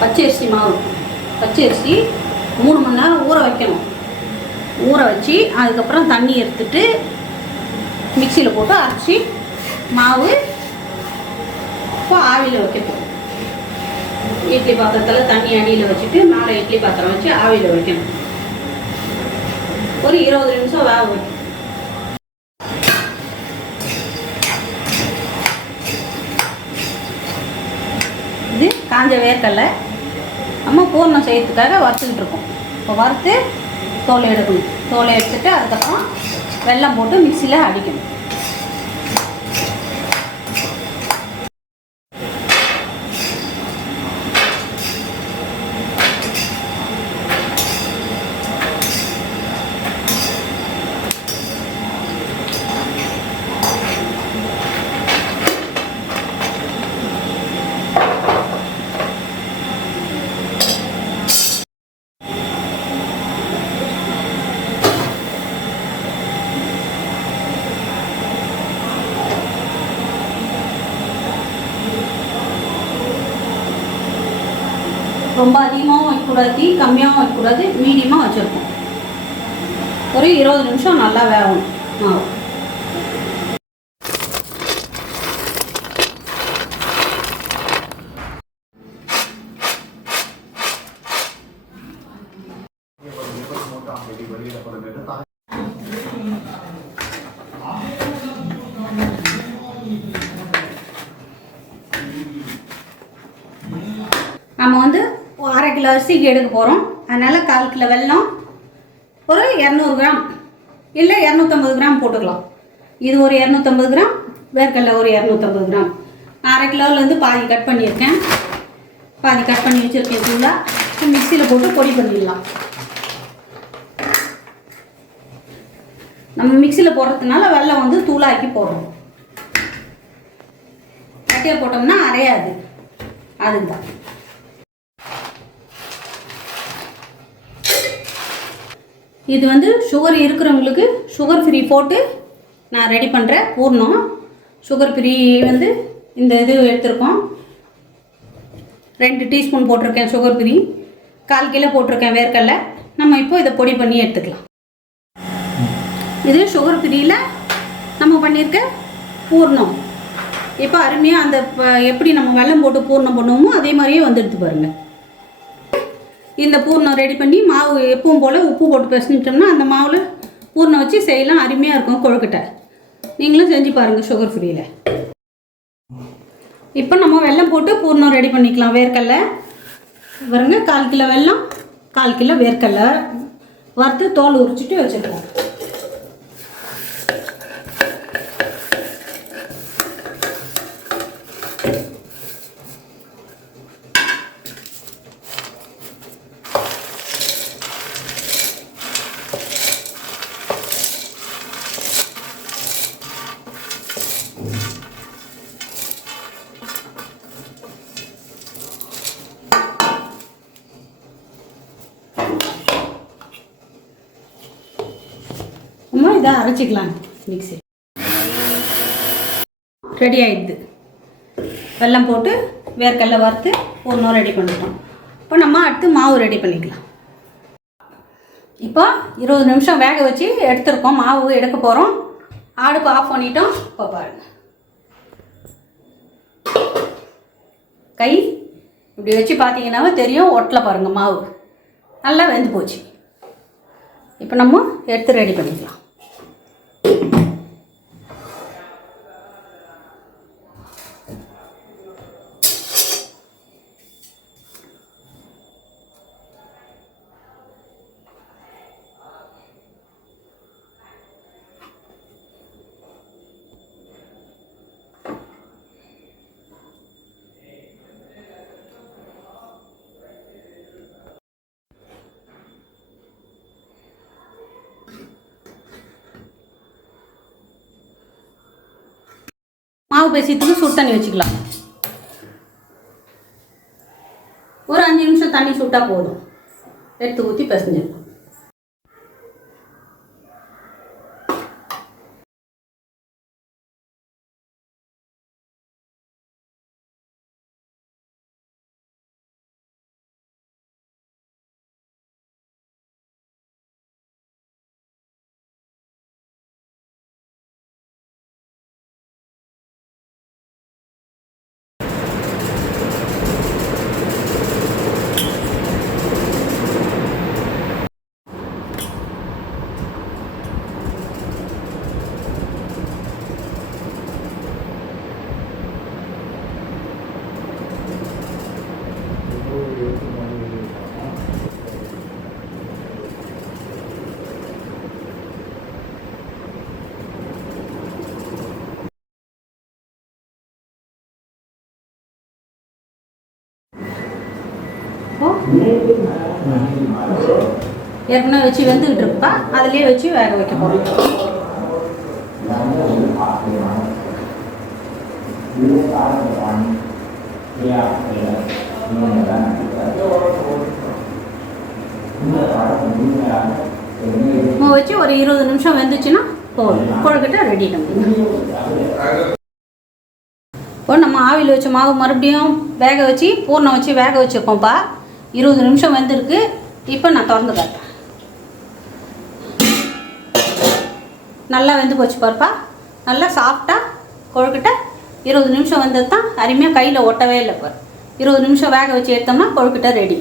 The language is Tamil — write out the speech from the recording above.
பச்சரிசி மாவு, பச்சரிசி 3 மணி நேரம் ஊற வைக்கணும். ஊற வச்சு அதுக்கப்புறம் தண்ணி எடுத்துட்டு மிக்சியில் போட்டு அரைச்சி மாவு இப்போ ஆவியில் வைக்க போகும். இட்லி பாத்திரத்தில் தண்ணி அடியில் வச்சுட்டு மேலே இட்லி பாத்திரம் வச்சு ஆவியில் வைக்கணும். ஒரு 20 நிமிஷம் வேக வைக்கணும். இது காஞ்ச வேர்க்கடலை நம்ம பூர்ணம் செய்யறதுக்காக வறுத்துக்கிட்டு இருக்கோம். இப்போ வறுத்து தோலை எடுக்கணும். தோலை எடுத்துட்டு அதுக்கப்புறம் வெல்லம் போட்டு மிக்சியில் அடிக்கணும். ரொம்ப அதிகமாகவும் வைக்கக்கூடாது, கம்மியாகவும் வைக்கக்கூடாது, மீடியமாக வச்சுருக்கோம். ஒரு 20 நிமிஷம் நல்லா வேகணும் மாவு. நம்ம வந்து 1/2 கிலோ அரிசிக்கு எடுக்க போகிறோம். அதனால் 1/4 கிலோ வெல்லம், ஒரு 200 கிராம் இல்லை 250 கிராம் போட்டுக்கலாம். இது ஒரு 250 கிராம், வேர்க்கடலை ஒரு 250 கிராம். 1/2 கிலோவிலேருந்து பாதி கட் பண்ணியிருக்கேன். பாதி கட் பண்ணி வச்சுருக்கேன். ஃபுல்லாக மிக்சியில் போட்டு பொடி பண்ணிடலாம். நம்ம மிக்சியில் போடுறதுனால வெல்லம் வந்து தூளாக்கி போடுறோம். கட்டியாக போட்டோம்னா அரையாது. அதுதான் இது வந்து சுகர் இருக்கிறவங்களுக்கு சுகர் ஃப்ரீ போட்டு நான் ரெடி பண்ணுறேன் பூர்ணம். சுகர் ஃப்ரீ வந்து இந்த இது எடுத்துருக்கோம். 2 டீஸ்பூன் போட்டிருக்கேன் சுகர் ஃப்ரீ. 1/4 கிலோ போட்டிருக்கேன் வேர்க்கடலை. நம்ம இப்போ இதை பொடி பண்ணி எடுத்துக்கலாம். இது சுகர் ஃப்ரீயில் நம்ம பண்ணியிருக்க பூர்ணம். இப்போ அருமையாக அந்த எப்படி நம்ம வெல்லம் போட்டு பூர்ணம் பண்ணுவோமோ அதே மாதிரியே வந்துடுது பாருங்கள். இந்த பூர்ணம் ரெடி பண்ணி மாவு எப்பவும் போல் உப்பு போட்டு பிசைஞ்சிட்டோம்னா அந்த மாவில் பூர்ணம் வச்சு செய்யலாம். அருமையாக இருக்கும் கொழுக்கட்டை. நீங்களும் செஞ்சு பாருங்கள் சுகர் ஃப்ரீயில். இப்போ நம்ம வெல்லம் போட்டு பூர்ணம் ரெடி பண்ணிக்கலாம். வேர்க்கடலை பாருங்க, 1/4 கிலோ வெல்லம், 1/4 கிலோ வேர்க்கடலை வறுத்து தோல் உரிச்சிட்டு வச்சுருக்கோம். நம்ம இதை அரைச்சிக்கலாம். மிக்ஸி ரெடி ஆகிடுது. வெல்லம் போட்டு வேர்க்கடலை வறுத்து பூர்ணம் ரெடி பண்ணிட்டோம். இப்போ நம்ம அடுத்து மாவு ரெடி பண்ணிக்கலாம். இப்போ 20 நிமிஷம் வேக வச்சு எடுத்துருக்கோம். மாவு எடுக்க போகிறோம். அடுப்பு ஆஃப் பண்ணிட்டோம். இப்போ பாருங்க, கை இப்படி வச்சு பார்த்தீங்கன்னாவே தெரியும். ஒட்டலை பாருங்கள், மாவு நல்லா வெந்து போச்சு. இப்போ நம்ம எடுத்து ரெடி பண்ணிக்கலாம். மாவு பேசியத்துக்கு சுடு தண்ணி வச்சுக்கலாம். ஒரு 5 நிமிஷம் தண்ணி சுட்டால் போதும். எடுத்து ஊற்றி பிசைஞ்சிடலாம். ஏற்கனவே வச்சு வெந்துக்கிட்டு இருப்பா, அதுலேயே வச்சு வேக வைக்க போகிறோம். வச்சு ஒரு 20 நிமிஷம் வெந்துச்சுன்னா போதும், கொழுக்கட்டை ரெடி. இப்போ நம்ம ஆவியில் வச்ச மாவு மறுபடியும் வேக வச்சு பூர்ணம் வச்சு வேக வச்சுருக்கோம்ப்பா. 20 நிமிஷம் வெந்திருக்கு. இப்போ நான் திறந்து காட்டுறேன். நல்லா வெந்து போச்சு பாருப்பா. நல்லா சாஃப்டாக கொழுக்கட்டை 20 நிமிஷம் வந்தது தான். அருமையாக கையில் ஒட்டவே இல்லை பாரு. 20 நிமிஷம் வேக வச்சு எடுத்தோம்னா கொழுக்கட்டை ரெடி.